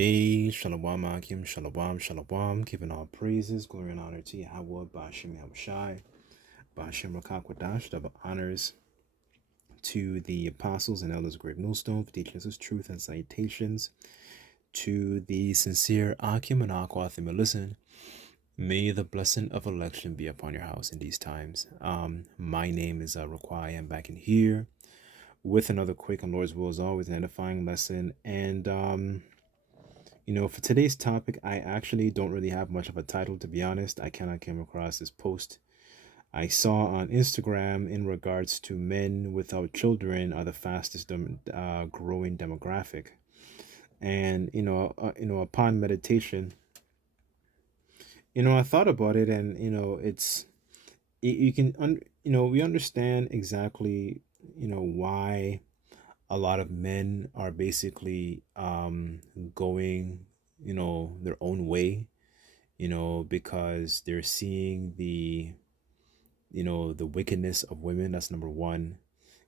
Hey, Shalom Akim, Shalom, Shalom, giving all praises, glory, and honor to Yahweh, Ba'ashem Yahushai, Ba'ashem Rakakwadash, double honors to the apostles and elders of Great Millstone for teaching us his truth and citations, to the sincere Akim and Akwathim. Listen, may the blessing of election be upon your house in these times. My name is Raquai. I'm back in here with another quick and Lord's will as always, an edifying lesson, and for today's topic, I actually don't really have much of a title, to be honest. I kind of came across this post I saw on Instagram in regards to men without children are the fastest growing demographic. And, upon meditation, I thought about it and, you can, we understand exactly, why a lot of men are basically going, their own way, because they're seeing the wickedness of women. That's number one.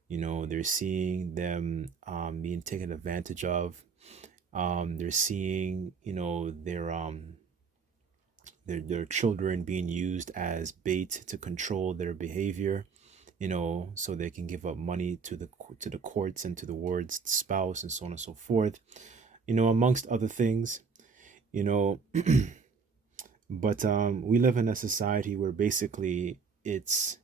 They're seeing them being taken advantage of. They're seeing, their children being used as bait to control their behavior, so they can give up money to the courts and to the ward's spouse and so on and so forth, amongst other things, you know. But we live in a society where basically it's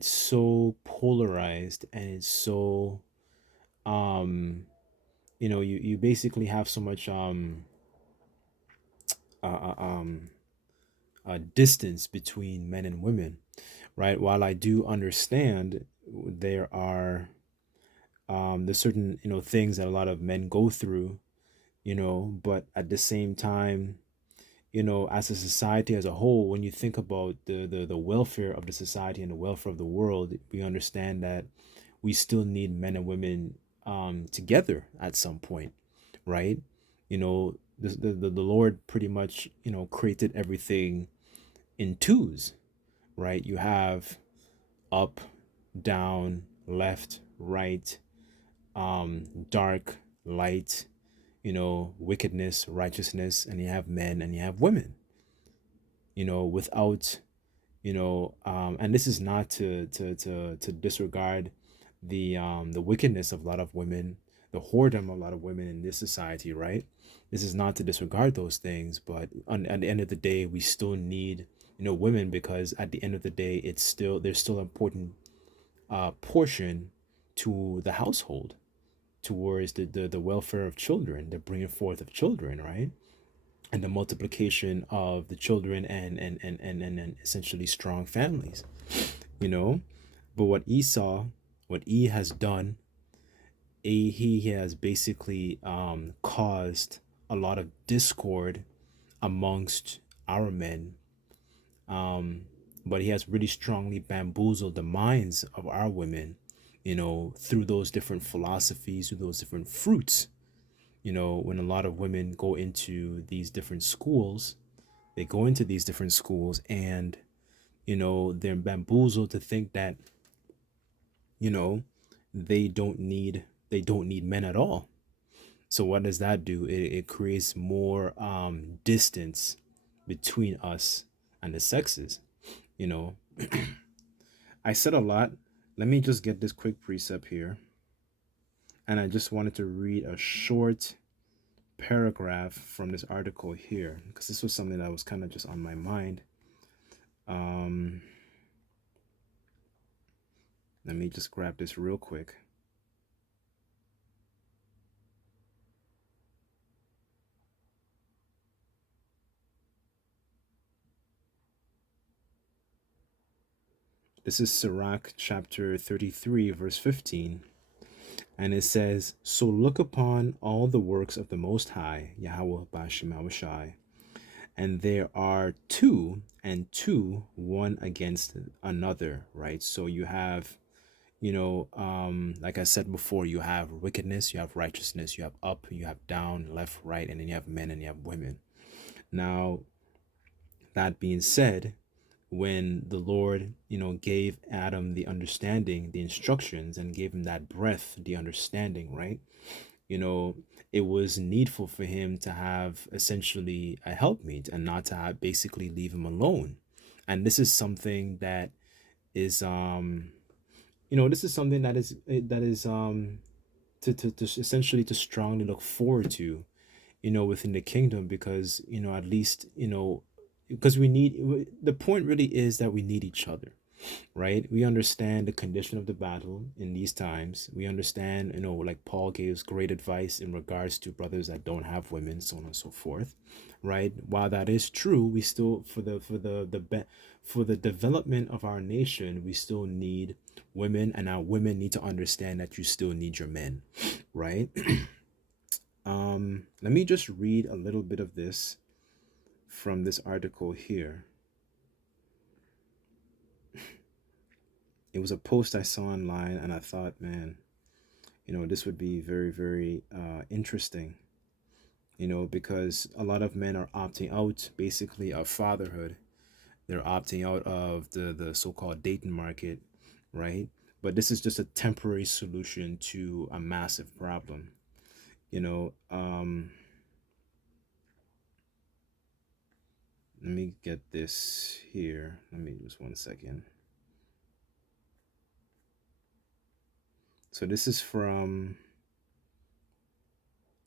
so polarized, and it's so you basically have so much uh, uh, um distance between men and women, right? While I do understand there are there's certain things that a lot of men go through, but at the same time, as a society as a whole, when you think about the welfare of the society and the welfare of the world, we understand that we still need men and women together at some point, right? The Lord pretty much, created everything in twos, right? You have up, down, left, right, dark, light, wickedness, righteousness, and you have men and you have women, without, and this is not to disregard the wickedness of a lot of women, the whoredom of a lot of women in this society, right? This is not to disregard those things, but at the end of the day, we still need, women, because at the end of the day, there's still an important portion to the household, towards the welfare of children, the bringing forth of children, right? And the multiplication of the children, and essentially strong families, you know. But what E has done, he has basically caused a lot of discord amongst our men, but he has really strongly bamboozled the minds of our women, through those different philosophies, through those different fruits. When a lot of women go into these different schools, and they're bamboozled to think that, you know they don't need men at all. So what does that do? It creates more distance between us and the sexes. you know I said a lot. Let me just get this quick precept here, and I just wanted to read a short paragraph from this article here, because this was something that was kind of just on my mind. um Let me just grab this real quick. This is Sirach chapter 33, verse 15. And it says, "So look upon all the works of the Most High, Yahweh Ba'ashem Yahushai, and there are two, and two, one against another," right? So you have, like I said before, you have wickedness, you have righteousness, you have up, you have down, left, right, and then you have men and you have women. Now, that being said, when the Lord, gave Adam the understanding, the instructions, and gave him that breath, the understanding, right? you know, it was needful for him to have essentially a helpmeet and not to have basically leave him alone. And this is something that is this is something that is to essentially to strongly look forward to, within the kingdom, because at least because we need, the point really is that we need each other, right? We understand the condition of the battle in these times. We understand, like Paul gives great advice in regards to brothers that don't have women, so on and so forth, right? While that is true, we still, for the development of our nation, we still need women, and our women need to understand that you still need your men, right? Let me just read a little bit of this from this article here. It was a post I saw online, and I thought, man, this would be very, very interesting, because a lot of men are opting out basically of fatherhood. They're opting out of the so-called dating market, right? But this is just a temporary solution to a massive problem, you know. Let me get this here. Let me just 1 second. So this is from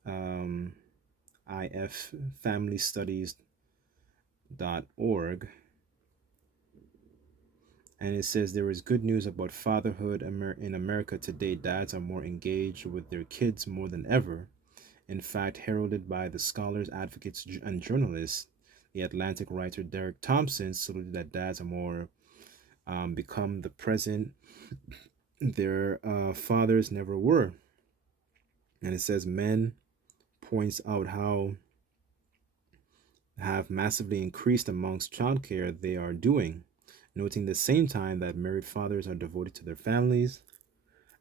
um, ifamilystudies.org, and it says there is good news about fatherhood in America today. Dads are more engaged with their kids more than ever. In fact, heralded by the scholars, advocates, and journalists, the Atlantic writer Derek Thompson saluted that dads are more become the present their fathers never were. And it says men points out how have massively increased amongst childcare they are doing, noting the same time that married fathers are devoted to their families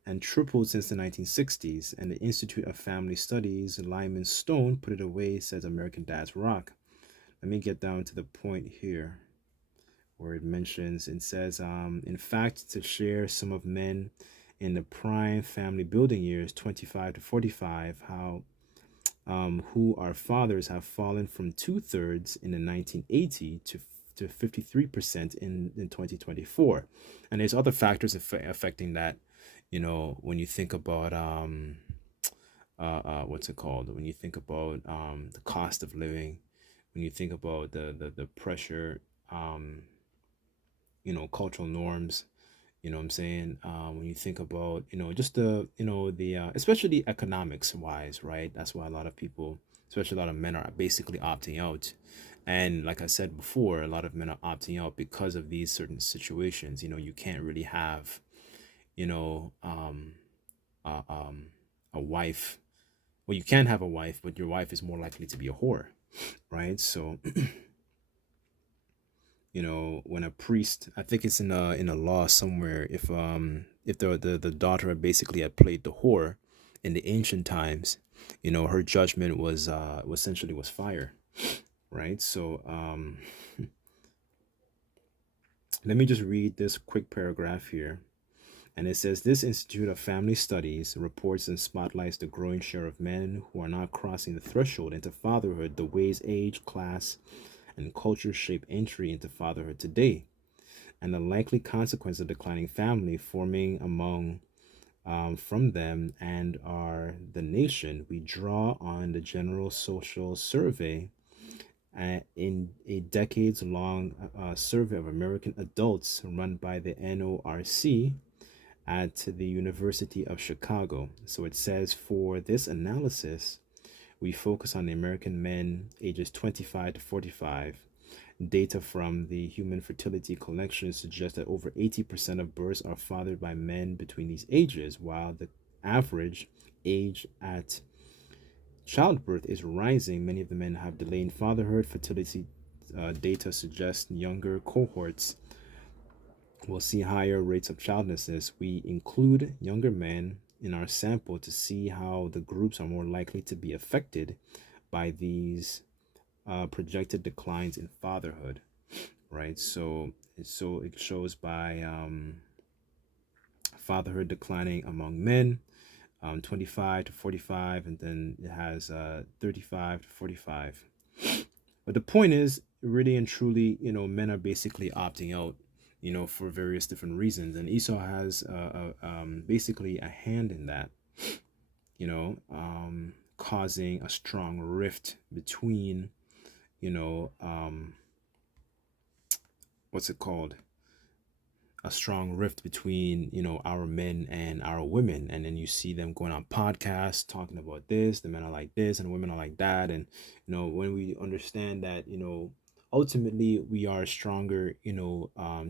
and tripled since the 1960s. And the Institute of Family Studies, Lyman Stone, put it away, says American Dads Rock. Let me get down to the point here where it mentions, it says, in fact, to share some of men in the prime family building years, 25 to 45, how who are fathers have fallen from 2/3 in the 1980 to 53% in 2024. And there's other factors affecting that, when you think about what's it called, when you think about the cost of living, when you think about the pressure, cultural norms, what I'm saying, when you think about, just the especially economics wise, right? That's why a lot of people, especially a lot of men, are basically opting out. And like I said before, a lot of men are opting out because of these certain situations. You can't really have, you know uh, um a wife. Well, you can have a wife, but your wife is more likely to be a whore, right? So when a priest, I think it's in a law somewhere, if the daughter basically had played the whore in the ancient times, her judgment was essentially was fire, right? So let me just read this quick paragraph here. And it says, this Institute of Family Studies reports and spotlights the growing share of men who are not crossing the threshold into fatherhood, the ways age, class, and culture shape entry into fatherhood today, and the likely consequence of declining family forming among from them and are the nation. We draw on the General Social Survey in a decades-long survey of American adults run by the NORC at the University of Chicago. So it says, for this analysis, we focus on the American men ages 25 to 45. Data from the Human Fertility Collection suggests that over 80% of births are fathered by men between these ages, while the average age at childbirth is rising. Many of the men have delayed fatherhood. Fertility data suggests younger cohorts will see higher rates of childlessness. We include younger men in our sample to see how the groups are more likely to be affected by these projected declines in fatherhood, right? So it shows by fatherhood declining among men, 25 to 45, and then it has 35 to 45. But the point is, really and truly, men are basically opting out, for various different reasons, and Esau has basically a hand in that, causing a strong rift between, you know, what's it called? A strong rift between our men and our women, and then you see them going on podcasts talking about this, the men are like this and the women are like that. And when we understand that ultimately we are stronger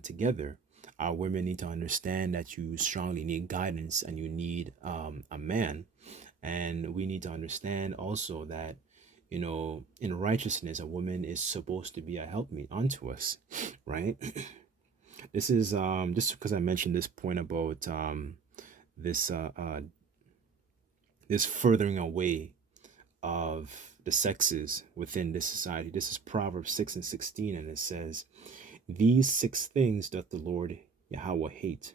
together, our women need to understand that you strongly need guidance and you need a man. And we need to understand also that in righteousness a woman is supposed to be a helpmeet unto us, right? This is just because I mentioned this point about this this furthering away of the sexes within this society. This is Proverbs 6:16, and it says, "These 6 things doth the Lord Yahweh hate.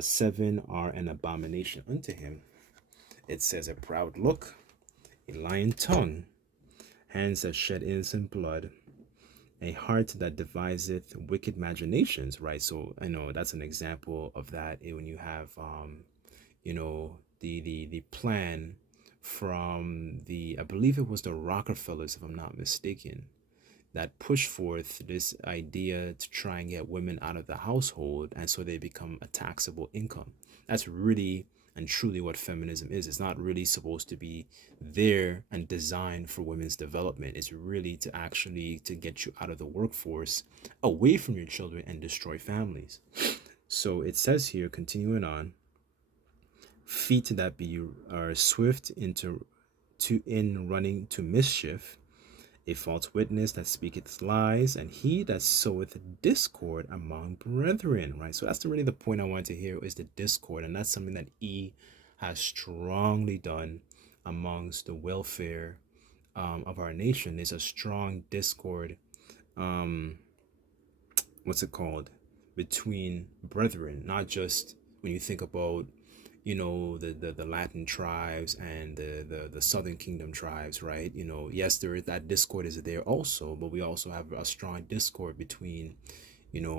7 are an abomination unto him." It says, a proud look, a lying tongue, hands that shed innocent blood, a heart that deviseth wicked imaginations, right? So I know that's an example of that, when you have the plan from the, I believe it was the Rockefellers, if I'm not mistaken, that push forth this idea to try and get women out of the household, and so they become a taxable income. That's really and truly what feminism is. It's not really supposed to be there and designed for women's development. It's really to actually to get you out of the workforce, away from your children, and destroy families. So it says here, continuing on, feet that be are swift in running to mischief, a false witness that speaketh lies, and he that soweth discord among brethren, right? So that's really the point I want to hear, is the discord. And that's something that has strongly done amongst the welfare of our nation. There's a strong discord, what's it called, between brethren, not just when you think about the Latin tribes and the Southern Kingdom tribes, right? Yes, there is that discord is there also, but we also have a strong discord between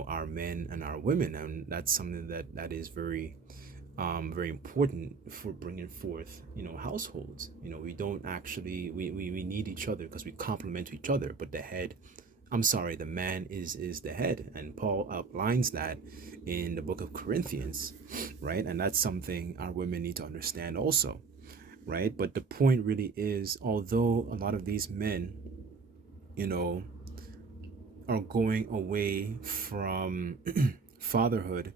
our men and our women, and that's something that is very very important for bringing forth households. We don't actually, we need each other because we complement each other, but the man is the head, and Paul outlines that in the book of Corinthians, right? And that's something our women need to understand also, right? But the point really is, although a lot of these men are going away from fatherhood,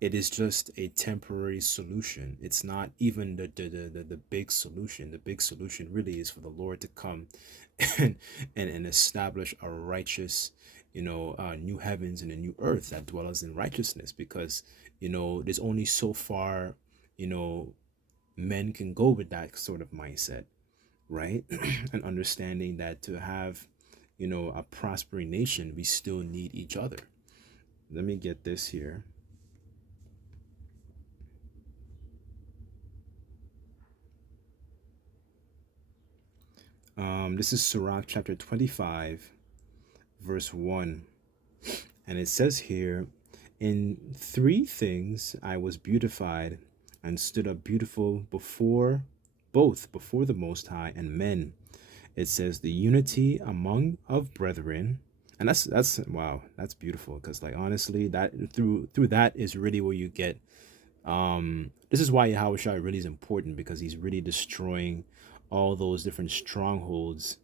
it is just a temporary solution. It's not even the big solution. The big solution really is for the Lord to come and establish a righteous new heavens and a new earth that dwells in righteousness, because there's only so far men can go with that sort of mindset, right? And understanding that to have a prospering nation, we still need each other. Let me get this here. This is Sirach chapter 25, verse 1. And it says here, "In 3 things I was beautified, and stood up beautiful before the Most High and men." It says the unity among of brethren. And that's wow, that's beautiful, because like honestly, that through that is really where you get this is why Yahushua really is important, because he's really destroying all those different strongholds,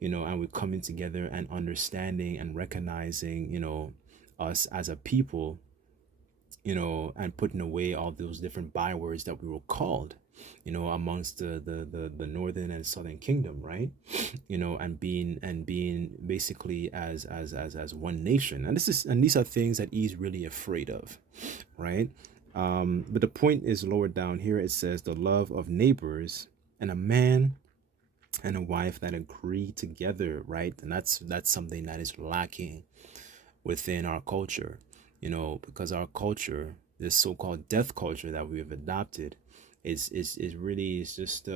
and we're coming together and understanding and recognizing, us as a people, and putting away all those different bywords that we were called, amongst the northern and southern kingdom, right? And being basically as one nation. And these are things that he's really afraid of, right? But the point is lower down here. It says the love of neighbors, and a man and a wife that agree together, right? And that's something that is lacking within our culture, because our culture, this so-called death culture that we have adopted, is really is just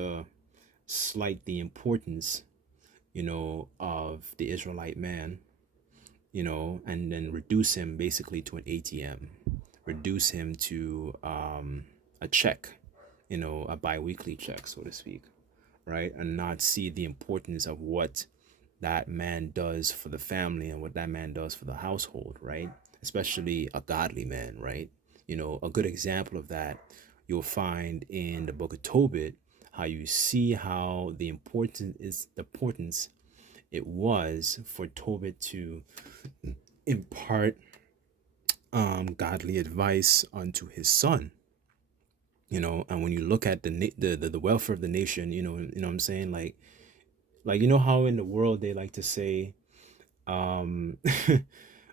slight the importance, of the Israelite man, and then reduce him basically to an ATM, reduce him to a check, a biweekly check, so to speak, right? And not see the importance of what that man does for the family and what that man does for the household, right? Especially a godly man, right? A good example of that you'll find in the book of Tobit, how you see how the importance it was for Tobit to impart godly advice unto his son. And when you look at the welfare of the nation, what I'm saying, how in the world they like to say, um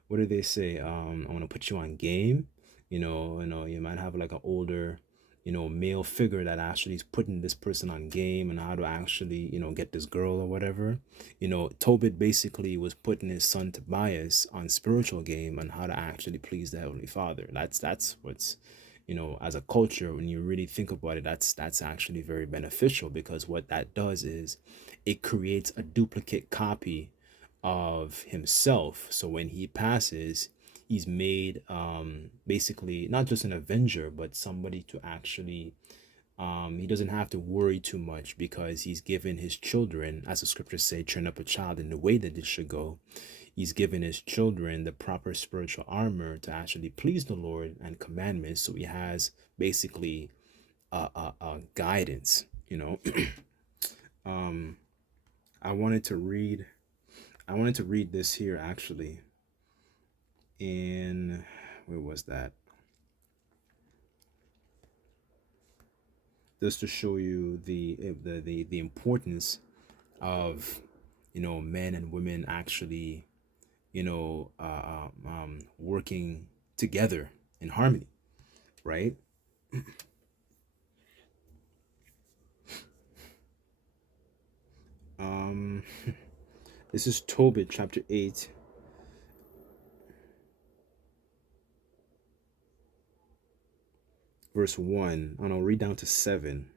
what do they say, I want to put you on game. You might have like an older, male figure that actually is putting this person on game and how to actually, get this girl or whatever. Tobit basically was putting his son Tobias on spiritual game on how to actually please the Heavenly Father. That's what's, as a culture, when you really think about it, that's actually very beneficial, because what that does is it creates a duplicate copy of himself. So when he passes, he's made basically not just an avenger, but somebody to actually, he doesn't have to worry too much, because he's given his children, as the scriptures say, train up a child in the way that it should go. He's given his children the proper spiritual armor to actually please the Lord and commandments. So he has basically a guidance. um, I wanted to read. I wanted to read this here actually. In where was that? Just to show you the importance of, men and women actually, working together in harmony, right? um this is Tobit chapter 8, verse 1, and I'll read down to 7.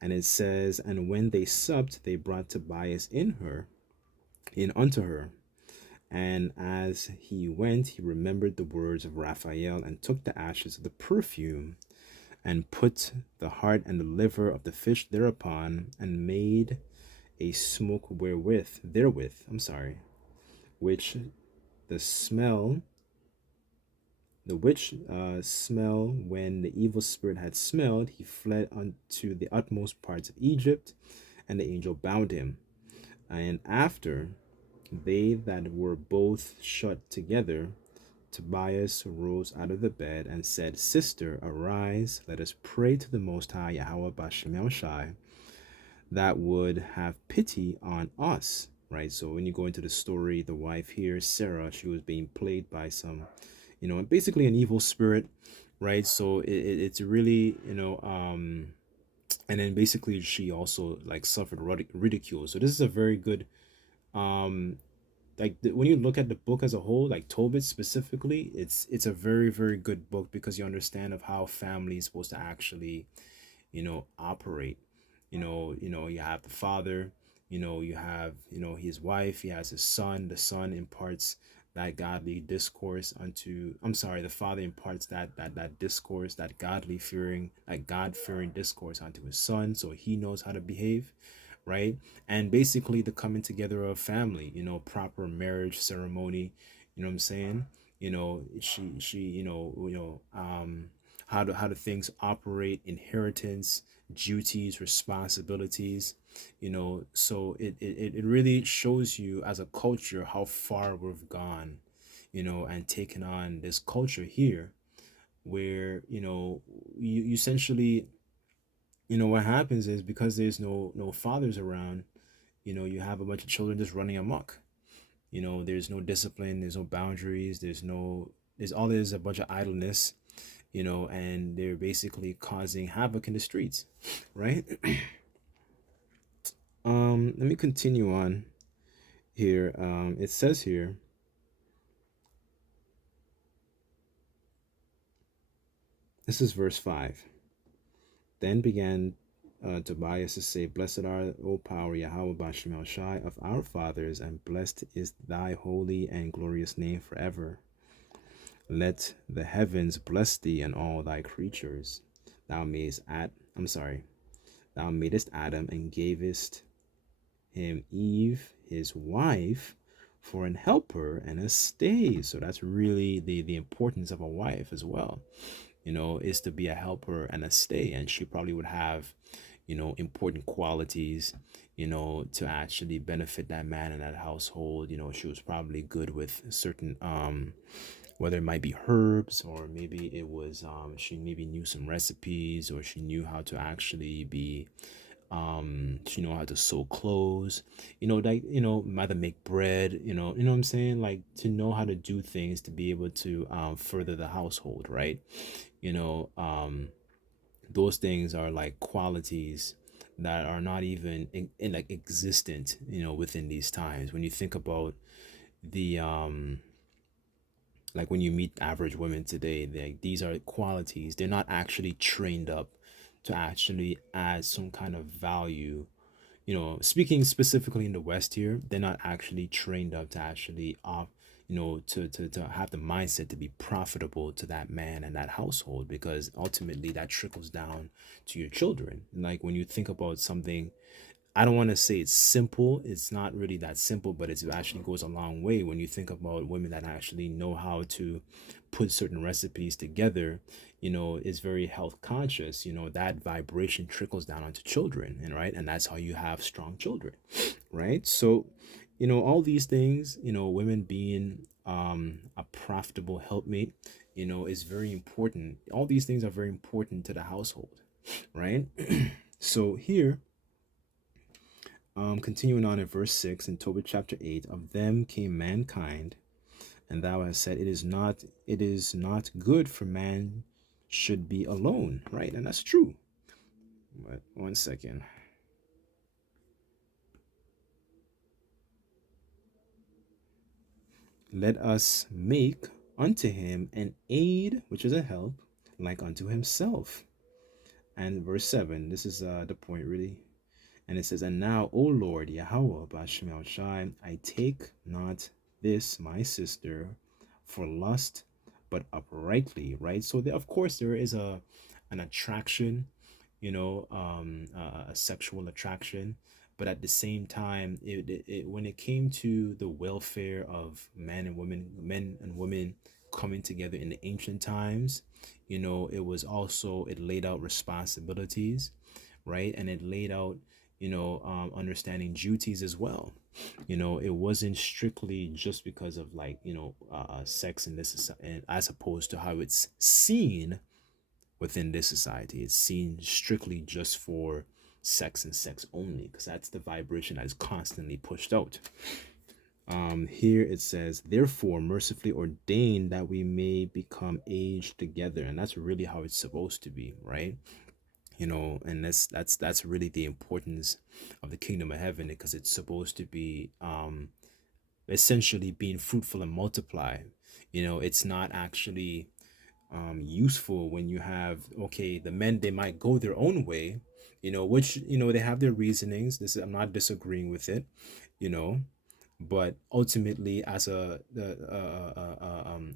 And it says, and when they supped, they brought Tobias in unto her. And as he went, he remembered the words of Raphael, and took the ashes of the perfume, and put the heart and the liver of the fish thereupon, and made a smoke therewith, which the smell, the which smell, when the evil spirit had smelled, he fled unto the utmost parts of Egypt, and the angel bound him. And after they that were both shut together, Tobias rose out of the bed and said, Sister, arise, let us pray to the Most High Yahweh Bashem Shai, that would have pity on us. Right? So when you go into the story, the wife here, Sarah, she was being plagued by some, basically an evil spirit, right? So it's really, and then basically she also like suffered ridicule. So this is a very good, when you look at the book as a whole, like Tobit specifically, it's a very very good book, because you understand of how family is supposed to actually, operate. You have the father, you have, his wife, he has his son. The son imparts that godly discourse unto, I'm sorry, the father imparts that discourse, that God fearing discourse onto his son, so he knows how to behave, right? And basically the coming together of family, proper marriage ceremony, what I'm saying? She how do things operate, inheritance, duties, responsibilities, so it really shows you as a culture how far we've gone, and taken on this culture here, where, you essentially, what happens is, because there's no fathers around, you have a bunch of children just running amok. There's no discipline, there's no boundaries, there's a bunch of idleness, and they're basically causing havoc in the streets, right? Let me continue on here. It says here, this is verse 5. Then began Tobias to say, Blessed art, O power, Yahweh Bashem El Shai of our fathers, and blessed is thy holy and glorious name forever. Let the heavens bless thee and all thy creatures. Thou madest thou madest Adam and gavest him Eve, his wife, for an helper and a stay. So that's really the importance of a wife as well, is to be a helper and a stay. And she probably would have, important qualities, to actually benefit that man in that household. She was probably good with certain, whether it might be herbs, or maybe it was, she maybe knew some recipes, or she knew how to actually be, she know how to sew clothes, either make bread, what I'm saying, like to know how to do things to be able to further the household, right? you know um those things are like qualities that are not even in like existent, within these times. When you think about the like when you meet average women today, these are qualities. They're not actually trained up to actually add some kind of value. Speaking specifically in the West here, they're not actually trained up to actually to have the mindset to be profitable to that man and that household, because ultimately that trickles down to your children. Like when you think about something, I don't want to say it's simple. It's not really that simple, but it actually goes a long way when you think about women that actually know how to put certain recipes together. Is very health conscious. That vibration trickles down onto children, and right, and that's how you have strong children, right? So, all these things, women being a profitable helpmate, is very important. All these things are very important to the household, right? So here, continuing on in verse 6 in Tobit chapter 8, of them came mankind, and thou hast said, it is not good for man should be alone, right? And that's true. But one second. Let us make unto him an aid, which is a help, like unto himself. And verse 7, this is the point really. And it says, And now, O Lord, Yahweh, Bashem El Shai, I take not this, my sister, for lust, but uprightly, right? So, of course, there is an attraction, a sexual attraction. But at the same time, when it came to the welfare of men and women coming together in the ancient times, it laid out responsibilities, right? And it laid out, understanding duties as well. It wasn't strictly just because of like, sex in this society, as opposed to how it's seen within this society. It's seen strictly just for sex and sex only, because that's the vibration that is constantly pushed out. Here it says, therefore mercifully ordain that we may become aged together. And that's really how it's supposed to be, right? And that's really the importance of the kingdom of heaven, because it's supposed to be essentially being fruitful and multiply. It's not actually useful when you have, okay, the men, they might go their own way, which, they have their reasonings. I'm not disagreeing with it, you know but ultimately, as a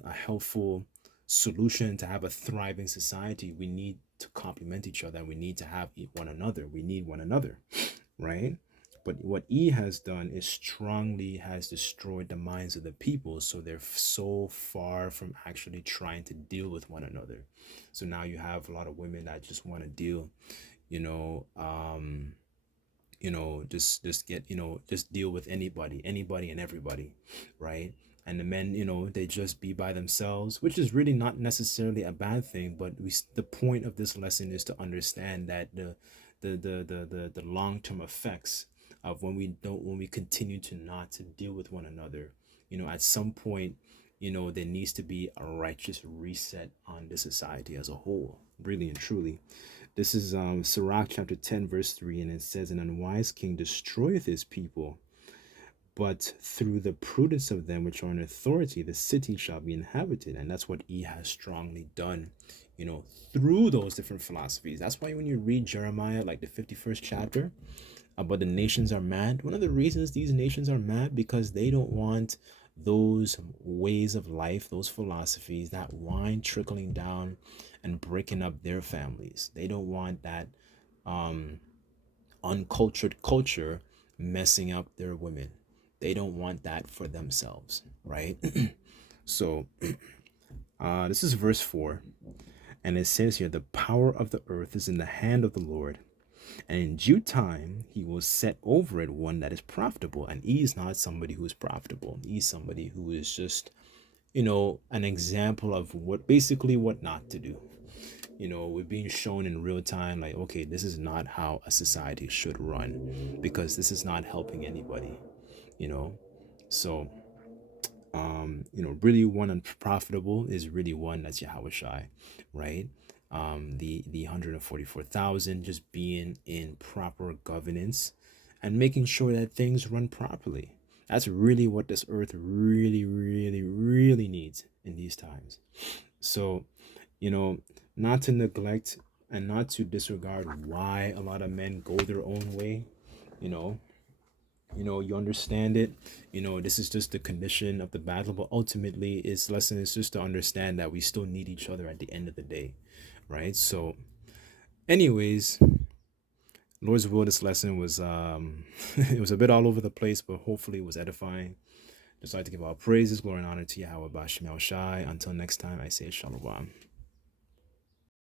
helpful solution to have a thriving society, we need to complement each other, and we need to have one another. We need one another, right? But what he has done is strongly has destroyed the minds of the people, so they're so far from actually trying to deal with one another. So now you have a lot of women that just want to deal, you know just get, just deal with anybody and everybody, right? And the men, they just be by themselves, which is really not necessarily a bad thing. But the point of this lesson is to understand that the long-term effects of when we continue to not to deal with one another, at some point, there needs to be a righteous reset on the society as a whole, really and truly. This is Sirach chapter 10, verse 3, and it says, An unwise king destroyeth his people, but through the prudence of them which are in authority, the city shall be inhabited. And that's what he has strongly done, you know, through those different philosophies. That's why when you read Jeremiah, like the 51st chapter, about the nations are mad, one of the reasons these nations are mad because they don't want those ways of life, those philosophies, that wine trickling down and breaking up their families. They don't want that uncultured culture messing up their women. They don't want that for themselves, right? So this is verse 4, and it says here, the power of the earth is in the hand of the Lord, and in due time he will set over it one that is profitable. And he is not somebody who is profitable. He's somebody who is just, you know, an example of what not to do. You know, we're being shown in real time, like, okay, this is not how a society should run, because this is not helping anybody, you know. So you know, really one unprofitable is really one that's Yahweh Shai, right? The 144,000 just being in proper governance and making sure that things run properly. That's really what this earth really, really, really needs in these times. So, you know, not to neglect and not to disregard why a lot of men go their own way, you know, you understand it. You know, this is just the condition of the battle, but ultimately its lesson is just to understand that we still need each other at the end of the day, right? So anyways, Lord's will, this lesson was it was a bit all over the place, but hopefully it was edifying. Just like to give all praises, glory, and honor to Yahweh Bashim Shai. Until next time, I say Shalom.